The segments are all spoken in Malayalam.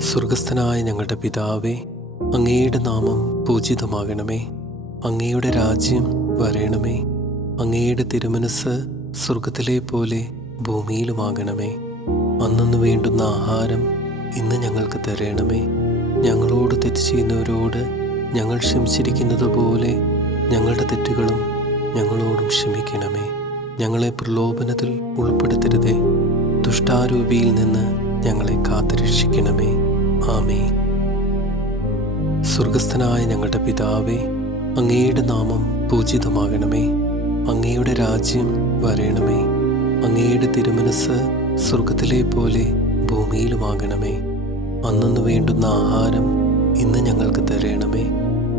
സ്വർഗസ്ഥനായ ഞങ്ങളുടെ പിതാവേ, അങ്ങയുടെ നാമം പൂജിതമാകണമേ. അങ്ങയുടെ രാജ്യം വരേണമേ. അങ്ങയുടെ തിരുമനസ് സ്വർഗത്തിലെ പോലെ ഭൂമിയിലുമാകണമേ. അന്നന്ന് വേണ്ടുന്ന ആഹാരം ഇന്ന് ഞങ്ങൾക്ക് തരണമേ. ഞങ്ങളോട് തെറ്റ് ചെയ്യുന്നവരോട് ഞങ്ങൾ ക്ഷമിച്ചിരിക്കുന്നത് പോലെ ഞങ്ങളുടെ തെറ്റുകളും ഞങ്ങളോടും ക്ഷമിക്കണമേ. ഞങ്ങളെ പ്രലോഭനത്തിൽ ഉൾപ്പെടുത്തരുതേ, ദുഷ്ടാരൂപിയിൽ നിന്ന് ഞങ്ങളെ കാത്തുരക്ഷിക്കണമേ. ആമേൻ. സ്വർഗസ്ഥനായ ഞങ്ങളുടെ പിതാവേ, അങ്ങയുടെ നാമം പൂജിതമാകണമേ. അങ്ങയുടെ രാജ്യം വരേണമേ. അങ്ങയുടെ തിരുമനസ് സ്വർഗത്തിലെ പോലെ ഭൂമിയിലുമാകണമേ. അന്നന്ന് വേണ്ടുന്ന ആഹാരം ഇന്ന് ഞങ്ങൾക്ക് തരണമേ.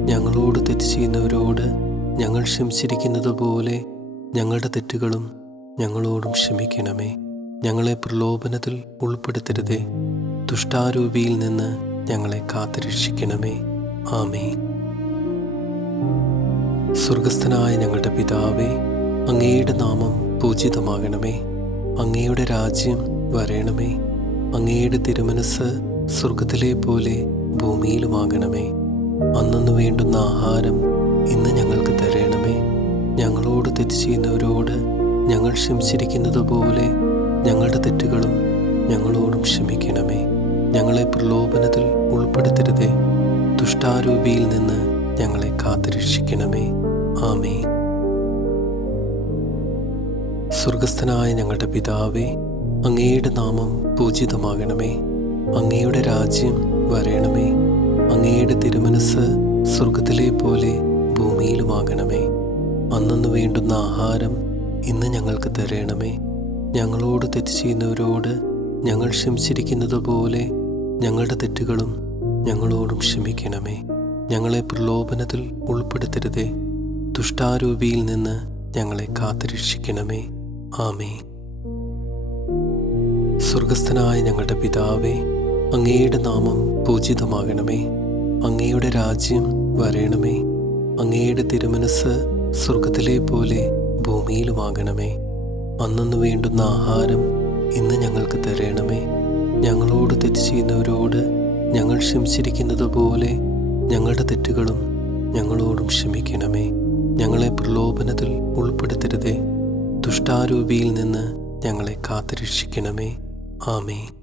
ഞങ്ങളോട് തെറ്റ് ചെയ്യുന്നവരോട് ഞങ്ങൾ ക്ഷമിച്ചിരിക്കുന്നത് പോലെ ഞങ്ങളുടെ തെറ്റുകളും ഞങ്ങളോടും ക്ഷമിക്കണമേ. ഞങ്ങളെ പ്രലോഭനത്തിൽ ഉൾപ്പെടുത്തരുതേ, ദുഷ്ടാരൂപിയിൽ നിന്ന് ഞങ്ങളെ കാത്തുരക്ഷിക്കണമേ. ആമേൻ. സ്വർഗസ്ഥനായ ഞങ്ങളുടെ പിതാവേ, അങ്ങയുടെ നാമം പൂജിതമാകണമേ. അങ്ങയുടെ രാജ്യം വരേണമേ. അങ്ങയുടെ തിരുമനസ് സ്വർഗത്തിലെ പോലെ ഭൂമിയിലുമാകണമേ. അന്നന്ന് വേണ്ടുന്ന ആഹാരം ഇന്ന് ഞങ്ങൾക്ക് തരണമേ. ഞങ്ങളോട് തെറ്റ് ചെയ്യുന്നവരോട് ഞങ്ങൾ ക്ഷമിച്ചിരിക്കുന്നത് പോലെ ഞങ്ങളുടെ തെറ്റുകളും ഞങ്ങളോടും ക്ഷമിക്കണമേ. ഞങ്ങളെ പ്രലോഭനത്തിൽ ഉൾപ്പെടുത്തരുതേ, ദുഷ്ടാരൂപിയിൽ നിന്ന് ഞങ്ങളെ കാത്തുരക്ഷിക്കണമേ. ആമേൻ. സ്വർഗസ്ഥനായ ഞങ്ങളുടെ പിതാവേ, അങ്ങയുടെ നാമം പൂജിതമാകണമേ. അങ്ങയുടെ രാജ്യം വരേണമേ. അങ്ങയുടെ തിരുമനസ് സ്വർഗത്തിലെ പോലെ ഭൂമിയിലുമാകണമേ. അന്നന്ന് വേണ്ടുന്ന ആഹാരം ഇന്ന് ഞങ്ങൾക്ക് തരണമേ. ഞങ്ങളോട് തെറ്റ് ചെയ്യുന്നവരോട് ഞങ്ങൾ ക്ഷമിച്ചിരിക്കുന്നത് പോലെ ഞങ്ങളുടെ തെറ്റുകളും ഞങ്ങളോടും ക്ഷമിക്കണമേ. ഞങ്ങളെ പ്രലോഭനത്തിൽ ഉൾപ്പെടുത്തരുതേ, ദുഷ്ടാരൂപിയിൽ നിന്ന് ഞങ്ങളെ കാത്തുരക്ഷിക്കണമേ. ആമേൻ. സ്വർഗസ്ഥനായ ഞങ്ങളുടെ പിതാവേ, അങ്ങയുടെ നാമം പൂജിതമാകണമേ. അങ്ങയുടെ രാജ്യം വരേണമേ. അങ്ങയുടെ തിരുമനസ് സ്വർഗത്തിലെ പോലെ ഭൂമിയിലുമാകണമേ. അന്നന്ന് വേണ്ടുന്ന ആഹാരം ഇന്ന് ഞങ്ങൾക്ക് തരണമേ. ഞങ്ങളോട് തെറ്റ് ചെയ്യുന്നവരോട് ഞങ്ങൾ ക്ഷമിച്ചിരിക്കുന്നത് പോലെ ഞങ്ങളുടെ തെറ്റുകളും ഞങ്ങളോടും ക്ഷമിക്കണമേ. ഞങ്ങളെ പ്രലോഭനത്തിൽ ഉൾപ്പെടുത്തരുതേ, ദുഷ്ടാരൂപിയിൽ നിന്ന് ഞങ്ങളെ കാത്തുരക്ഷിക്കണമേ. ആമേൻ.